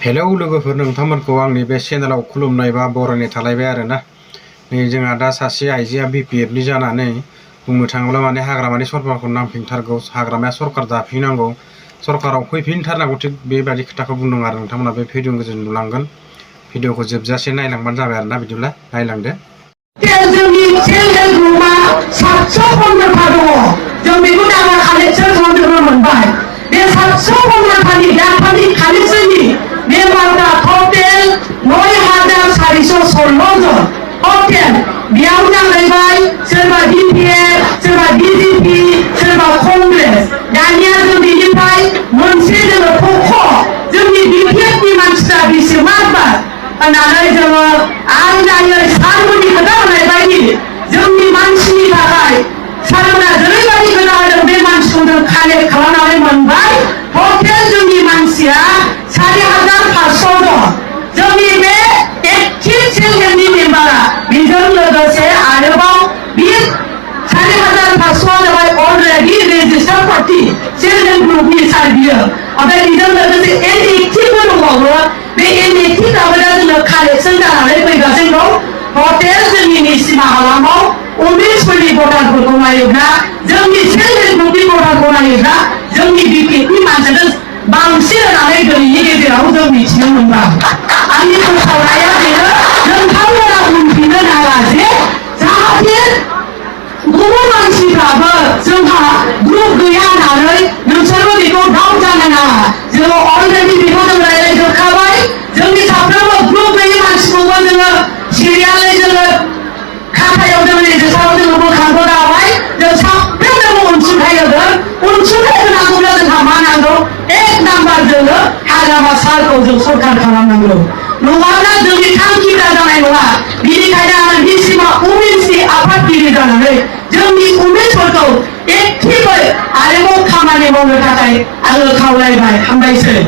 Hello लोगोफोर, नोंथांमोनखौ आंनि बे चेनेलाव खुलुमनाय बा बरायनाय थालायबाय आरोना। नै जोंहा दा सासे आइजोआ बिपिएफनि जानानै बुंनो थाङोब्ला माने हाग्रामानि सरकारखौ नांफिनथारगौ, हाग्रामाया सरकार दाफिननांगौ, सरकाराव फैफिनथारनांगौ, थिग बेबायदि खोथाखौ बुंदों आरो नोंथांमोना बे भिडिअनि गेजेरजों नुलांगोन। भिडिअखौ जोबजासे नायलांबानो जाबाय आरोना। बिदिब्ला नायलांदो। जोंनि सेल्फ हेल्प ग्रुपआ 715 था दङ। जों बेखौ दाबा कालेक्सन खालामनो मोनबाय। बे 715 थानि दाखालि कालेक्सननि मेम्बारफ्रा टटेल 9416 जन। टटेल बेयाव जाहैबाय सोरबा डिपिएफ, सोरबा डिजिपि, सोरबा कंग्रेस। दानिया जों बेनिफ्राय मोनसे जोङो थख' जोंनि बिपिएफनि मानसिफ्रा बेसेबां होननानै जोङो आरो दायो सारमोननि खोथा होनाय बायदि जोंनि मानसिनि थाखाय सारमोना जेरैबायदि खोथा होदों बे मानसिखौ जों कालेक्ट खालामनानै मोनबाय। टटेल जोंनि मानसिया 4500 दं। जोंनि बे एक्टिभ सेल्फ हेल्पनि मेम्बारा बेजों लोगोसे आरोबाव बे 4500 जाबाय already registered party self help ग्रुपनि सार बियो। ओमफ्राय बेजों लोगोसे इनएक्टिभबो दंबावो। बे इनएक्टिभ दाबोला जोङो कालेक्सन जानानै फैगासिनो दं। टटेल जोंनि सिमा हालामाव उमेशफोरनि भटारफोरखौ नायोब्ला, जोंनि सेल्फ हेल्प ग्रुपनि भटारखौ नायोब्ला जोंनि बिपिएफनि मानसियानो बांसिन होननानै दिनैनि गेजेराव जों मिथिनो मोनबाय। आंनि फोसावनाया बेनो, नोंथांमोना उनफिननो नाङा जे जाहाथे गुबुन मानसिफ्राबो जोंहा ग्रुप गैया होननानै नोंसोरबो बेखौ डाउट जानो नाङा। जोङो अलरेडि बेखौ जों रायज्लायजोबखाबाय। जोंनि साफ्रोमबो ग्रुप गैयै मानसिखौबो जोङो सिरियालै जोङो खाथायाव जों रेजिस्टाराव जोङो बोखांबो लाबाय। जों साफ्रोमनोबो अनसुंथाइ होगोन। अनसुंथाइ होनांगौब्ला जोंहा मा नांगौ? एक नाम्बार जोङो हाग्रामा सारखौ जों सरकार खालामनांगौ, नङाब्ला जोंनि थांखिफ्रा जानाय नङा। बेनिखायनो आं बिसिमा उमेशनि आफादगिरि जानानै जोंनि उमेशफोरखौ एक्टिभै आरोबाव खामानि मावनो थाखाय आङो खावलायबाय। हामबायसै।